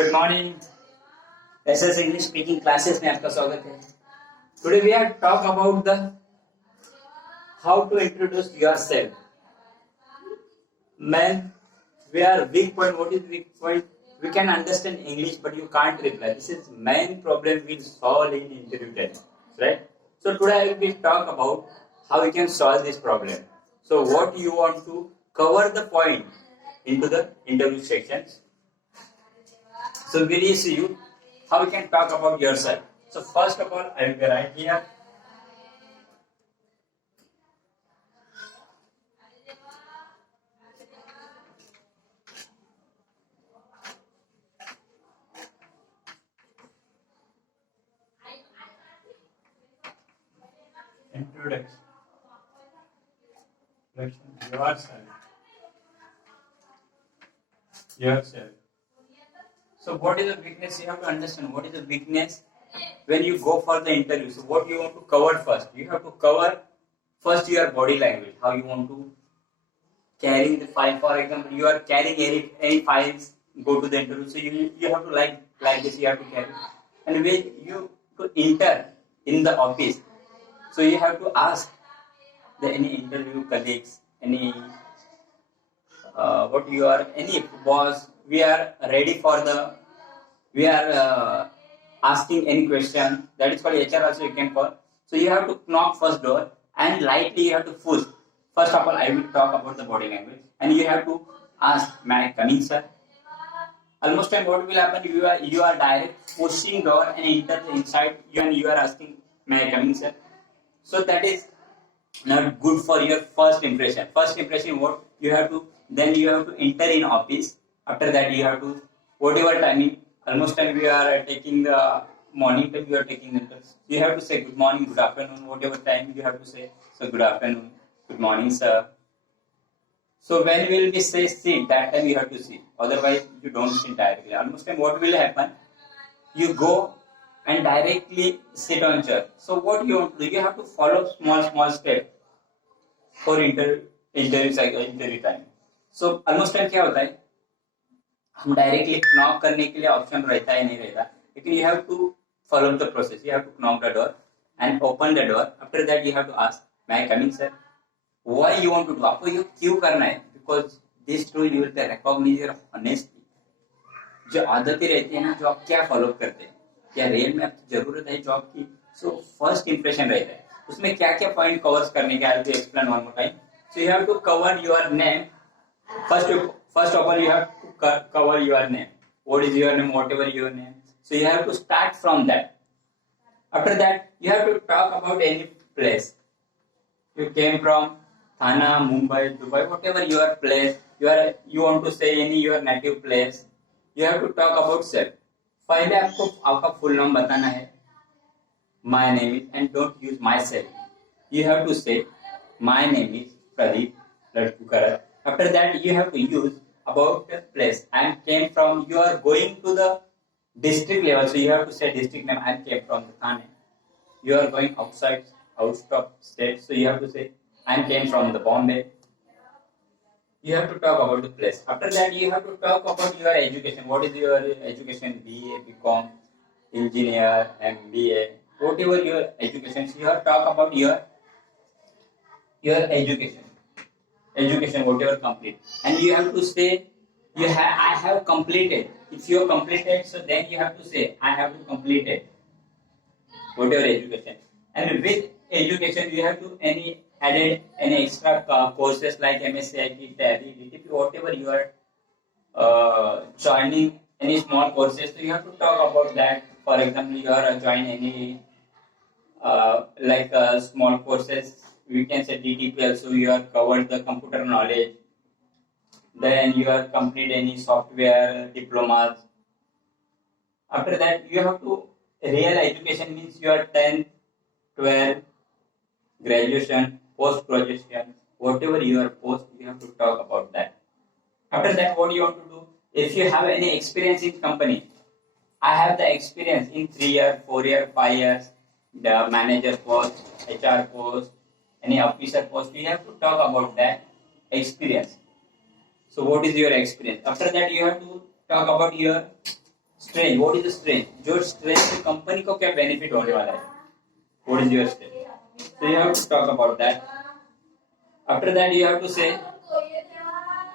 Good morning. SS English speaking classes में आपका स्वागत है। Today we are talk about the how to introduce yourself. Man, we are weak point. What is weak point? We can understand English, but you can't reply. This is main problem we'll solve in interview test, right? So today I will talk about how we can solve this problem. So what you want to cover the point into the interview sections. So we'll see you how we can talk about yourself. So first of all, I will be right here. Introduction. Yourself. So what is the weakness? You have to understand what is the weakness when you go for the interview. So what you want to cover first? You have to cover first your body language. How you want to carry the file. For example, you are carrying any files, go to the interview. So you have to like this. You have to carry. And when you to enter in the office, so you have to ask any interview colleagues, any what you are, any boss. We are ready for the. We are asking any question. That is called HR. Also you can call. So you have to knock first door and lightly you have to push. First of all, I will talk about the body language, and you have to ask, "May I come in, sir?" Almost time, what will happen? You are direct pushing door and enter the inside. You are asking, "May I come in, sir?" So that is not good for your first impression. First impression, what you have to, then you have to enter in office. After that, you have to, whatever timing, almost time we are taking the morning time, you are taking the interview. You have to say good morning, good afternoon, whatever time you have to say. So good afternoon, good morning, sir. So when will we say sit, that time you have to sit. Otherwise, you don't sit directly. Almost time, what will happen? You go and directly sit on chair. So what you want to do? You have to follow small step for interview time. So almost time क्या होता है? हम directly knock करने के लिए option रहता है नहीं रहता, लेकिन you have to follow the process. You have to knock the door and open the door. After that you have to ask, "May I come in, sir?" Why you want to do, आपको ये क्यों करना है? Because this too you will recognise your honesty. जो आदतें रहती है ना, जो आप क्या फॉलो करते हैं, क्या रियल में आपकी जरूरत है जॉब की. सो फर्स्ट इंप्रेशन रहता है, उसमें क्या क्या पॉइंट कवर्स करने के. I will explain one more time. So you have to cover your name. First of all, you have to cover your name. What is your name? Whatever your name. So you have to start from that. After that, you have to talk about any place. You came from Thane, Mumbai, Dubai, whatever your place. You want to say any your native place. You have to talk about self. पहले आपको आपका full name बताना है. My name is, and don't use myself. You have to say, "My name is Pradeep Ladkukar." After that, you have to use about the place. I came from. You are going to the district level, so you have to say district name. I came from Thane. You are going out of state, so you have to say, "I came from the Bombay." You have to talk about the place. After that, you have to talk about your education. What is your education? BA, BCom, engineer, MBA, whatever your education. So you have to talk about your education. Education, whatever complete, and you have to say I have completed. If you have completed, so then you have to say, "I have to complete it," whatever education. And with education, you have to added any extra courses like MSc, Tally, DTP, whatever you are joining any small courses. So you have to talk about that. For example, you are joining any small courses. We can say DTP also. You have covered the computer knowledge. Then you have completed any software diplomas. After that, you have to real education means your 10th, 12th, graduation, post-graduation, whatever you are post, you have to talk about that. After that, what you want to do? If you have any experience in company, I have the experience in 3 years, 4 years, 5 years, the manager post, HR post, any officer post, you have to talk about that experience. So what is your experience? After that, you have to talk about your strength, what is the strength, जो strength से company को क्या benefit होने वाला है, what is your strength, so you have to talk about that. After that you have to say,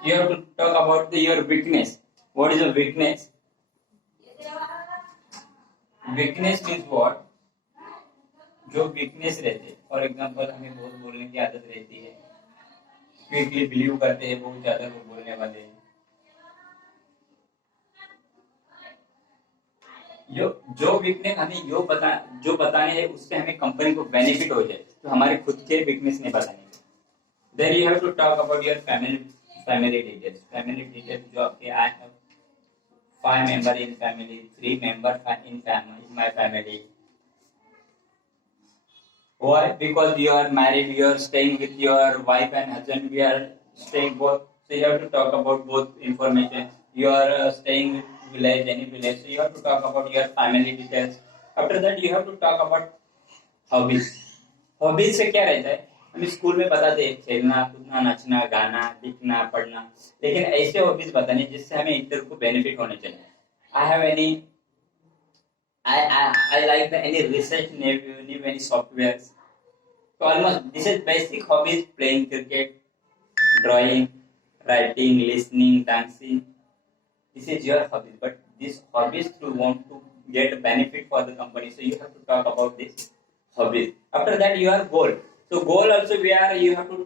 you have to talk about your weakness. What is a weakness? Weakness means what? जो weakness रहते हैं, for example हमें बहुत बोलने की आदत रहती है, क्विकली बिलीव करते हैं, बहुत ज्यादा लोग बोलने वाले हैं. जो वीकनेस हमें जो बताने हैं उससे हमें कंपनी को बेनिफिट हो जाए, तो हमारे खुद के वीकनेस नहीं बताने. Then you have to talk about your family details. Family details जो आपके I have 5 member in family, 3 member in my family. Why? Because you are married, you are staying with your wife and husband. We are staying both. So you have to talk about both information. You are staying with village, any village. So you have to talk about your family details. After that, you have to talk about hobbies. Hobbies से क्या रहता है? हमें school में बताते हैं खेलना, कूदना, नाचना, गाना, लिखना, पढ़ना, लेकिन ऐसे हॉबीज बताने जिससे हमें इंटरव्यू को बेनिफिट होने चाहिए. I have any I like any research, new any software. So almost this is basic hobbies: playing cricket, drawing, writing, listening, dancing. This is your hobbies, but these hobbies you want to get benefit for the company, so you have to talk about this hobbies. After that, your goal. So goal also we have to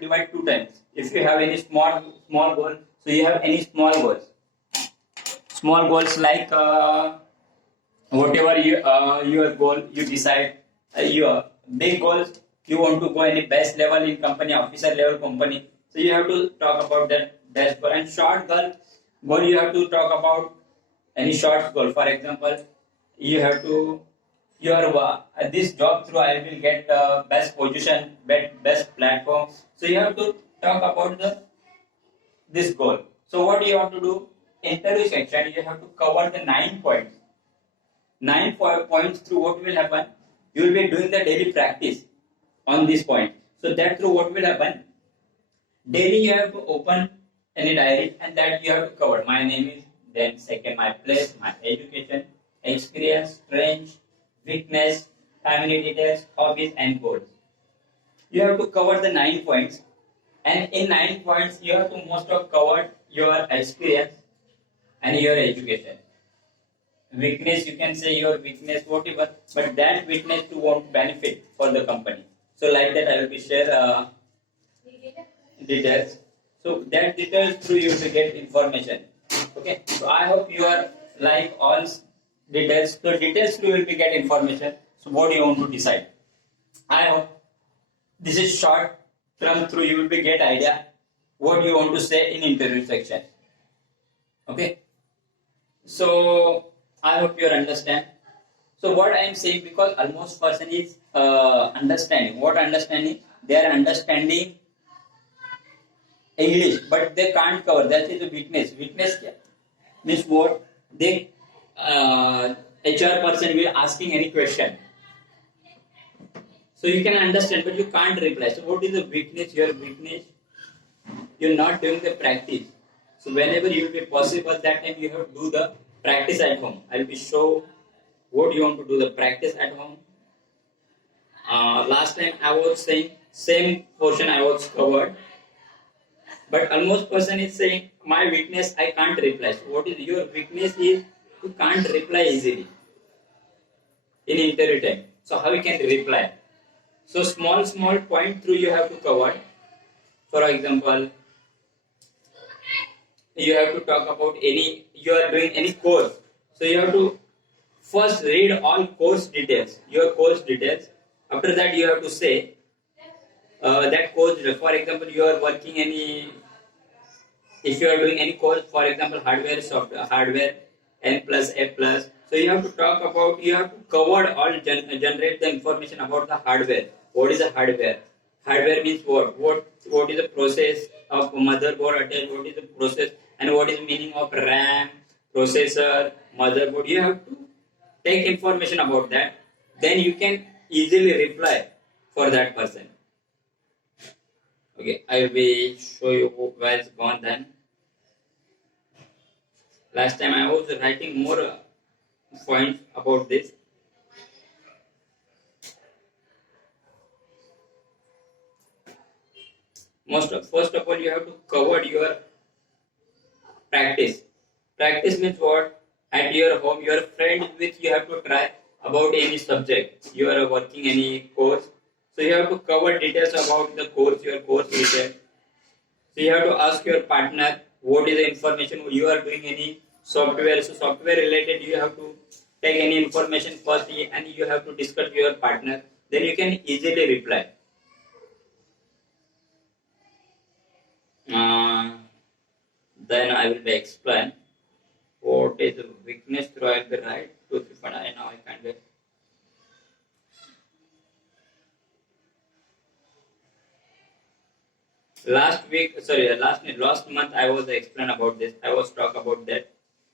divide 2 times. If you have any small goal, so you have any small goals. Small goals like whatever your goal you decide. Your big goals, you want to go any best level in company, officer level company. So you have to talk about that best goal. And short goal you have to talk about any short goal. For example, you have to this job through I will get best position, best platform. So you have to talk about this goal. So what you have to do? Interview section, you have to cover the 9 points. 9 points through what will happen? You will be doing the daily practice on this point. So that through what will happen? Daily you have to open any diary and that you have to cover. My name is, then second my place, my education, experience, strength, weakness, family details, hobbies and goals. You have to cover the 9 points, and in 9 points you have to most of cover your experience and your education. Weakness, you can say your weakness, whatever, but that weakness you won't benefit for the company. So like that I will be share details. So that details through you to get information. Okay, so I hope you are like all details. So details through you will be get information. So what do you want to decide? I hope this is short term through you will be get idea what you want to say in interview section. Okay, so I hope you understand. So what I am saying, because almost person is understanding. What understanding? They are understanding English, but they can't cover. That is a weakness. Weakness means what? They HR person will asking any question. So you can understand, but you can't reply. So what is the weakness? Your weakness, you're not doing the practice. So whenever you will be possible, that time you have to do the practice at home. I will be show what you want to do the practice at home. Last time I was saying same portion I was covered, but almost person is saying my weakness I can't reply. So what is your weakness is you can't reply easily in interview time. So how you can reply? So small point through you have to cover. For example, you have to talk about any, you are doing any course. So you have to first read all course details, your course details. After that you have to say that course, for example, you are working any, if you are doing any course, for example, hardware, software, hardware, N plus, A plus. So you have to talk about, you have to cover all, generate the information about the hardware. What is a hardware? Hardware means what? What is the process of motherboard attached? What is the process and what is the meaning of RAM, processor, motherboard? You have to take information about that. Then you can easily reply for that person. Okay, I will show you where it's gone then. Last time I was writing more points about this. First of all, you have to cover your practice. Practice means what? At your home, your friend with you have to try about any subject. You are working any course, so you have to cover details about the course, your course details. So you have to ask your partner what is the information you are doing any software. So software related, you have to take any information first and you have to discuss with your partner. Then you can easily reply. Then I will be explain what is the weakness throughout the right. 2, 3, 4, now I can't get. Last month I was explain about this. I was talk about that.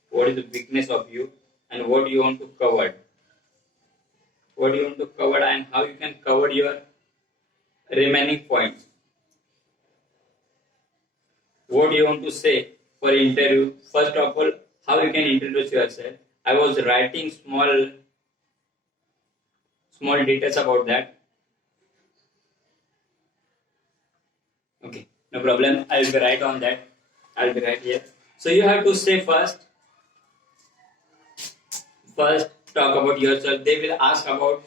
What is the weakness of you and what you want to cover. What you want to cover and how you can cover your remaining points. What you want to say for interview. First of all, how you can introduce yourself. I was writing small details about that. Okay, no problem. I will be right on that. I will be right here. So you have to say first talk about yourself. They will ask about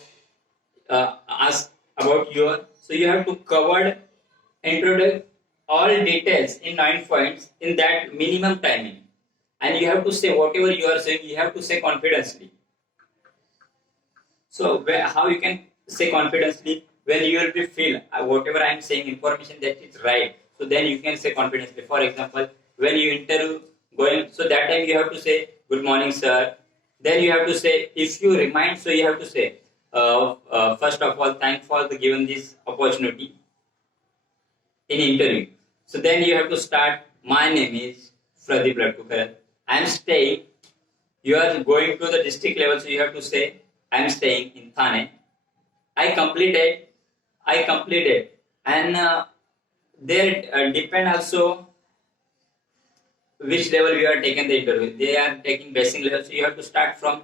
your. So you have to cover introduce all details in 9 points in that minimum timing, and you have to say whatever you are saying. You have to say confidently. So how you can say confidently when you will be feel whatever I am saying information that is right. So then you can say confidently. For example, when you interview going, so that time you have to say good morning, sir. Then you have to say if you remind, so you have to say first of all, thanks for the given this opportunity in interview. So then you have to start. My name is Pradeep Latkukar. I am staying. You are going to the district level, so you have to say I am staying in Thane. I completed, and there depend also which level you are taking the interview. They are taking basic level, so you have to start from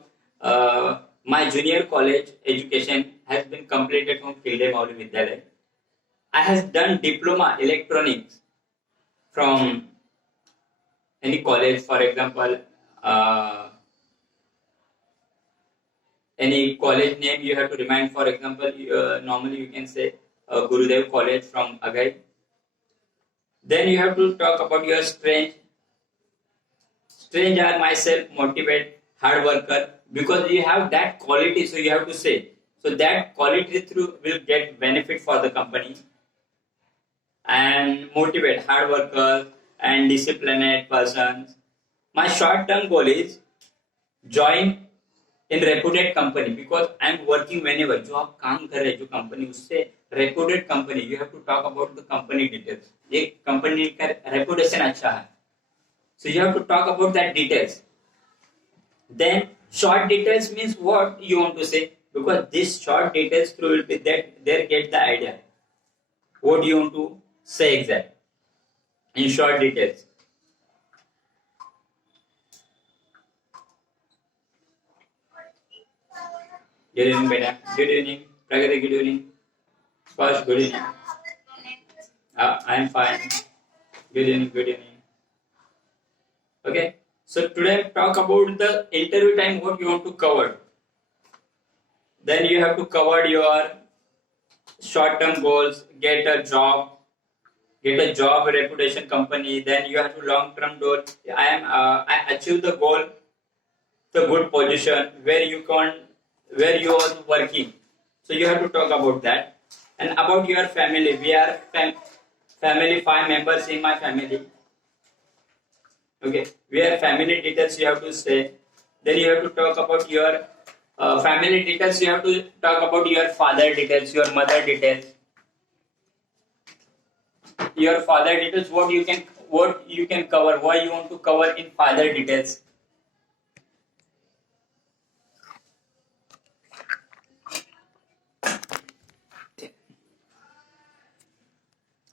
my junior college education has been completed from Khilde Mauli Vidyalaya. I have done diploma electronics from any college, for example. Any college name you have to remind. For example, normally you can say Gurudev College from Agai. Then you have to talk about your strength. Strength are myself, motivated, hard worker, because you have that quality, so you have to say. So that quality through will get benefit for the company. And motivate, hard worker, and disciplined persons. My short-term goal is join in reputed company, because I am working whenever जो आप काम कर रहे हैं जो company उससे reputed company, you have to talk about the company details. ये company का reputation अच्छा है, so you have to talk about that details. Then short details means what you want to say, because this short details through will be that there get the idea what you want to say exact in short details. Good evening, beta. Good evening. Pragati, good evening. Sparsh, good evening. I am fine. Good evening, good evening. Okay, so today talk about the interview time, what you want to cover. Then you have to cover your short-term goals, get a job, reputation company. Then you have to long-term goal. I achieve the goal, the good position where you are working. So you have to talk about that. And about your family, we are family, 5 members in my family. Okay, we are family details you have to say. Then you have to talk about your family details. You have to talk about your father details, your mother details. Your father details, what you can cover, why you want to cover in father details.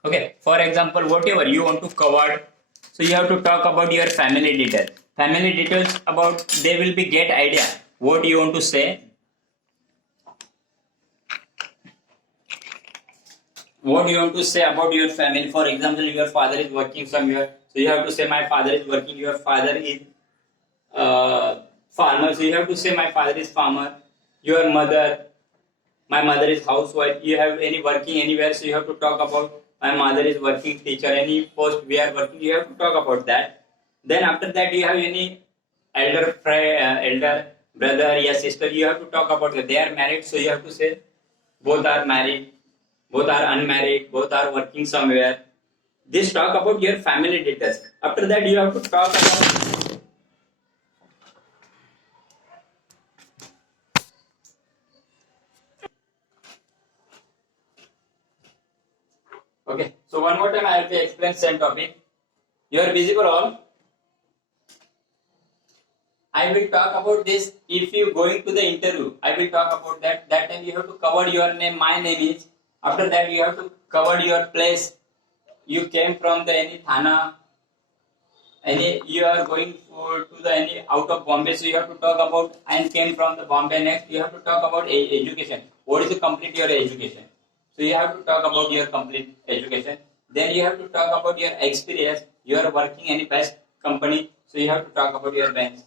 Okay, for example, whatever you want to cover, so you have to talk about your family details. family details about, they will be get idea what you want to say. What you want to say about your family. For example, your father is working somewhere, so you have to say my father is working. Your father is farmer, so you have to say my father is farmer. Your mother, my mother is housewife. You have any working anywhere, so you have to talk about my mother is working teacher. Any post we are working, you have to talk about that. Then after that, you have any elder brother or sister, you have to talk about that. They are married, so you have to say both are married, both are unmarried, both are working somewhere. This talk about your family details. After that, you have to talk about. Okay, so one more time I will explain same topic. You are busy for all. I will talk about this if you going to the interview. I will talk about that. That time you have to cover your name. My name is. After that you have to cover your place. You came from the any Thana. Any you are going to the any out of Bombay, so you have to talk about and came from the Bombay. Next you have to talk about education. What is the complete your education? So you have to talk about your complete education. Then you have to talk about your experience. You are working any best company, so you have to talk about your bench.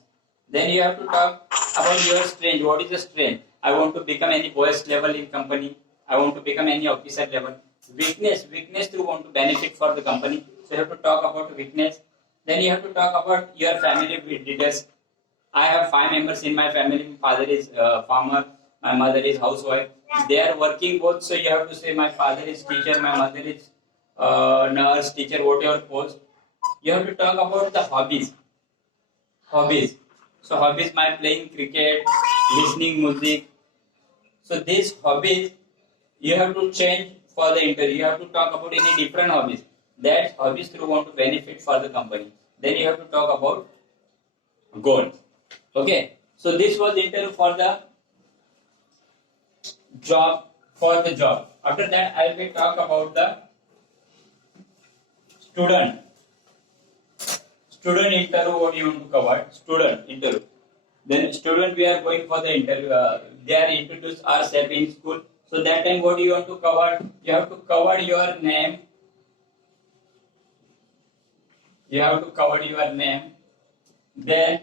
Then you have to talk about your strength. What is the strength? I want to become any boys level in company. I want to become any officer level. Weakness you want to benefit for the company. So you have to talk about weakness. Then you have to talk about your family details. I have 5 members in my family. My father is farmer. My mother is housewife. They are working both. So you have to say my father is teacher. My mother is nurse, teacher, whatever post. You have to talk about the hobbies. Hobbies. So hobbies, my playing cricket, listening music. So these hobbies you have to change for the interview. You have to talk about any different hobbies. That hobbies you want to benefit for the company. Then you have to talk about goal. Okay. So this was the interview for the job. For the job. After that, I will talk about the student. Student interview. What you want to cover? Student interview. Then student we are going for the interview. They are introduced ourselves in school. So that time what you want to cover? You have to cover your name. You have to cover your name. Then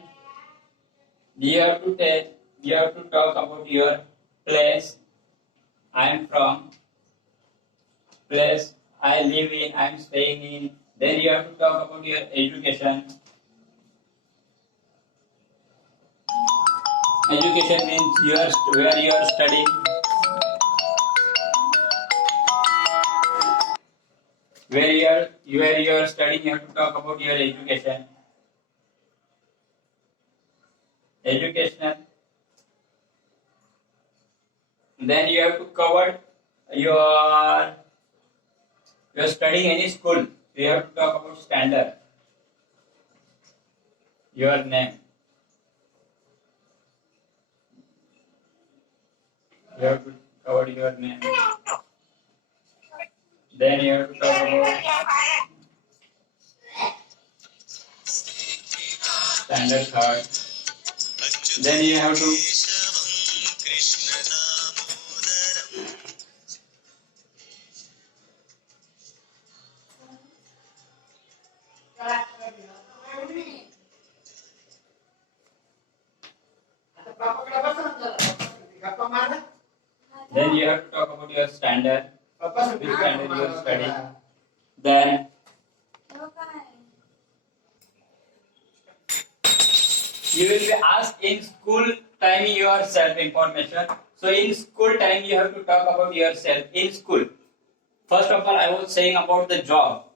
you have to tell. You have to talk about your place. I am from. Place I live in. I am staying in. Then you have to talk about your education. Education means where you are studying. Where you are studying, you have to talk about your education. Educational. Then you have to cover your you're studying any school. You have to talk about standard. Your name. You have to cover your name. Then you have to talk about standard third. Then you have to then you have to talk about your standard. Which standard you are studying. Then you will be asked in school time your self information. So in school time you have to talk about yourself in school. First of all, I was saying about the job.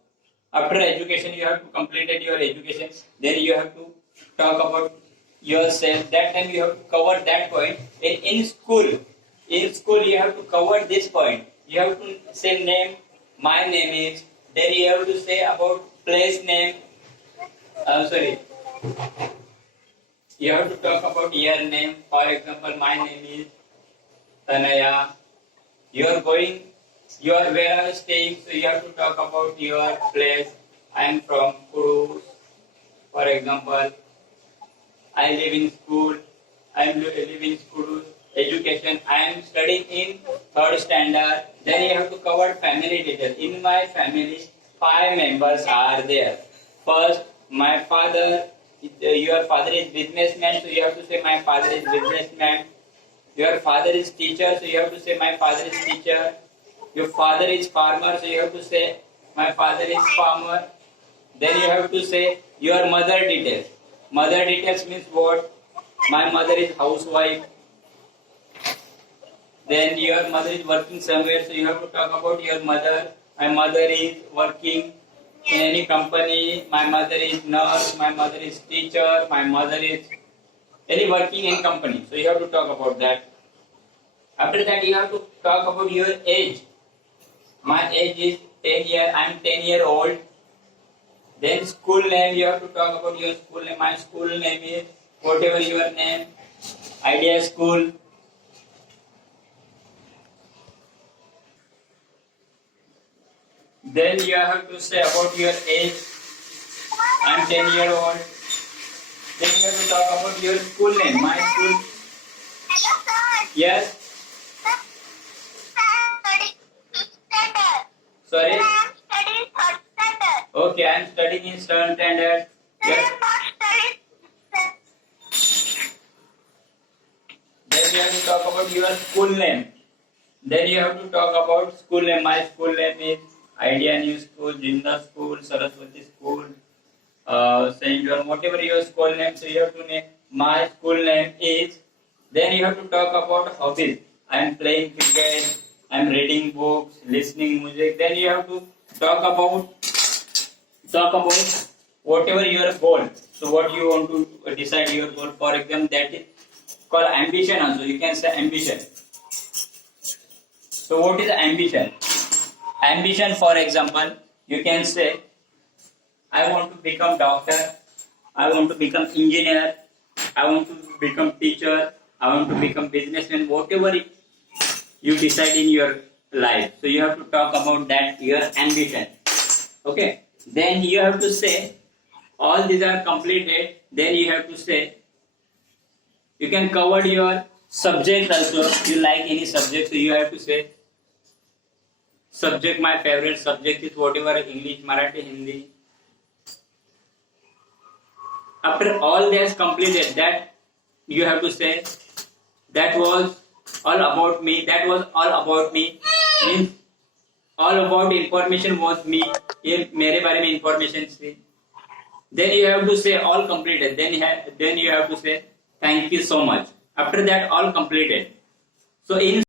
After education, you have to complete your education. Then you have to talk about yourself. That time you have to cover that point. In school you have to cover this point. You have to say name. My name is. Then you have to say about place name. Sorry. You have to talk about your name. For example, my name is Tanaya. You are going. You are where I am staying, so you have to talk about your place. I am from Kuru, for example. I live in school. I live in school. Education. I am studying in third standard. Then you have to cover family details. In my family, 5 members are there. First, my father. Your father is businessman, so you have to say my father is businessman. Your father is teacher, so you have to say my father is teacher. Your father is farmer, so you have to say my father is farmer. Then you have to say your mother details. Mother details means what? My mother is housewife. Then your mother is working somewhere, so you have to talk about your mother. My mother is working in any company. My mother is nurse. My mother is teacher. My mother is any working in company. So you have to talk about that. After that, you have to talk about your age. My age is 10 years. I am 10-year-old. Then school name, you have to talk about your school name. My school name is whatever your name. Idea school. Then you have to say about your age. I am 10-year-old. Then you have to talk about your school name. My school. Hello, sir. Yes. Sorry. I am studying third standard. Okay, I am studying in 7th standard. I Yes. am not studying. Then you have to talk about your school name. Then you have to talk about school name. My school name is Idea New School, Jinda School, Saraswati School, Saint John, whatever your school name. So you have to name. My school name is. Then you have to talk about hobbies. I am playing cricket. I am reading books, listening music. Then you have to talk about whatever your goal. So what you want to decide your goal. For example, that is called ambition also. You can say ambition. So what is ambition? Ambition, for example, you can say, I want to become doctor, I want to become engineer, I want to become teacher, I want to become businessman, whatever you decide in your life. So you have to talk about that, your ambition. Okay. Then you have to say, all these are completed. Then you have to say, you can cover your subject also. You like any subject, so you have to say, subject, my favorite subject is whatever, English, Marathi, Hindi. After all that's completed, that you have to say, that was all about me. That was all about me. Means all about information was me. ये मेरे बारे में information थी. Then you have to say all completed. Then you have to say thank you so much. After that all completed. So in